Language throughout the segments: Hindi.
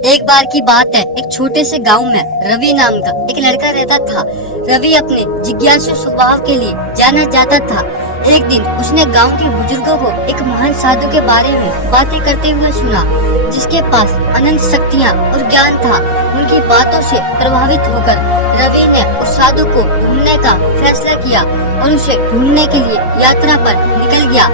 एक बार की बात है, एक छोटे से गांव में रवि नाम का एक लड़का रहता था। रवि अपने जिज्ञासु स्वभाव के लिए जाना जाता था। एक दिन उसने गांव के बुजुर्गों को एक महान साधु के बारे में बातें करते हुए सुना, जिसके पास अनंत शक्तियां और ज्ञान था। उनकी बातों से प्रभावित होकर रवि ने उस साधु को ढूंढने का फैसला किया और उसे ढूंढने के लिए यात्रा पर निकल गया।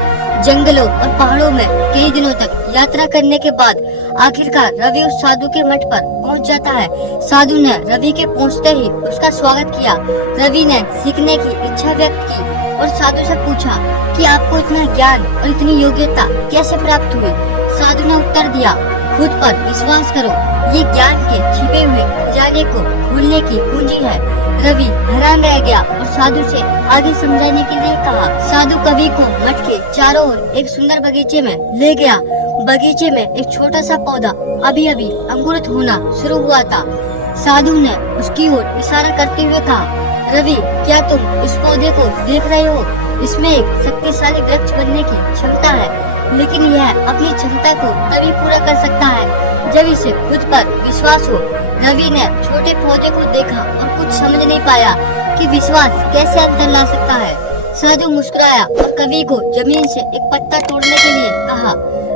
जंगलों और पहाड़ों में कई दिनों तक यात्रा करने के बाद आखिरकार रवि उस साधु के मठ पर पहुंच जाता है। साधु ने रवि के पहुंचते ही उसका स्वागत किया। रवि ने सीखने की इच्छा व्यक्त की और साधु से पूछा कि आपको इतना ज्ञान और इतनी योग्यता कैसे प्राप्त हुई। साधु ने उत्तर दिया, खुद पर विश्वास करो, ये ज्ञान के छिपे हुए खजाने को खोलने की कुंजी है। रवि हैरान रह गया और साधु से आगे समझाने के लिए कहा। साधु कवि को मठ के चारों ओर एक सुंदर बगीचे में ले गया। बगीचे में एक छोटा सा पौधा अभी अभी अंकुरित होना शुरू हुआ था। साधु ने उसकी ओर इशारा करते हुए कहा, रवि, क्या तुम इस पौधे को देख रहे हो? इसमें एक शक्तिशाली वृक्ष बनने की क्षमता है, लेकिन यह अपनी क्षमता को तभी पूरा कर सकता है जब इसे खुद पर विश्वास हो। रवि ने छोटे पौधे को देखा और कुछ समझ नहीं पाया कि विश्वास कैसे अंतर ला सकता है। साधु मुस्कुराया और कवि को जमीन से एक पत्ता तोड़ने के लिए कहा।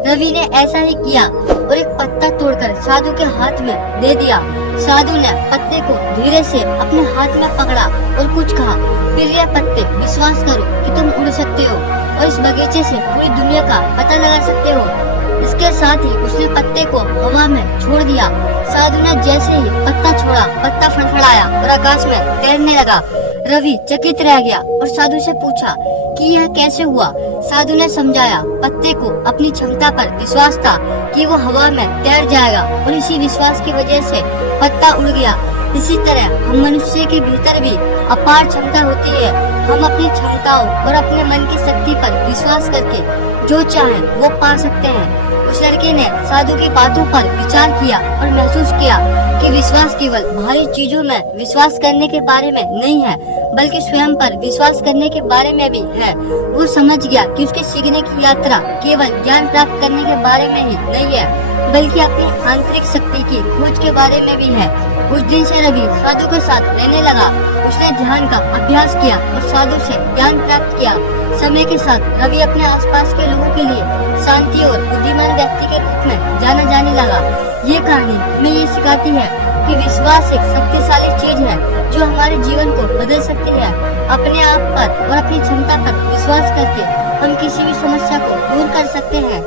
रवि ने ऐसा ही किया और एक पत्ता तोड़कर साधु के हाथ में दे दिया। साधु ने पत्ते को धीरे से अपने हाथ में पकड़ा और कुछ कहा, फिर यह पत्ते, विश्वास करो कि तुम उड़ सकते हो और इस बगीचे से पूरी दुनिया का पता लगा सकते हो। इसके साथ ही उसने पत्ते को हवा में छोड़ दिया। साधु ने जैसे ही पत्ता छोड़ा, पत्ता फड़फड़ाया और आकाश में तैरने लगा। रवि चकित रह गया और साधु से पूछा कि यह कैसे हुआ। साधु ने समझाया, पत्ते को अपनी क्षमता पर विश्वास था कि वो हवा में तैर जाएगा और इसी विश्वास की वजह से पत्ता उड़ गया। इसी तरह हम मनुष्य के भीतर भी अपार क्षमता होती है। हम अपनी क्षमताओं और अपने मन की शक्ति पर विश्वास करके जो चाहे वो पा सकते हैं। उस लड़के ने साधु की बातों पर विचार किया और महसूस किया कि विश्वास केवल बाहरी चीजों में विश्वास करने के बारे में नहीं है, बल्कि स्वयं पर विश्वास करने के बारे में भी है। वो समझ गया कि उसके सीखने की यात्रा केवल ज्ञान प्राप्त करने के बारे में ही नहीं है, बल्कि अपनी आंतरिक शक्ति की खोज के बारे में भी है। उस दिन से रवि साधु के साथ रहने लगा। उसने ध्यान का अभ्यास किया और साधु से ज्ञान प्राप्त किया। समय के साथ रवि अपने आसपास के लोगों के लिए शांति और बुद्धिमान व्यक्ति के रूप में जाना जाने लगा। ये कहानी हमें ये सिखाती है कि विश्वास एक शक्तिशाली चीज है जो हमारे जीवन को बदल सकती है। अपने आप पर और अपनी क्षमता पर विश्वास करके हम किसी भी समस्या को दूर कर सकते हैं।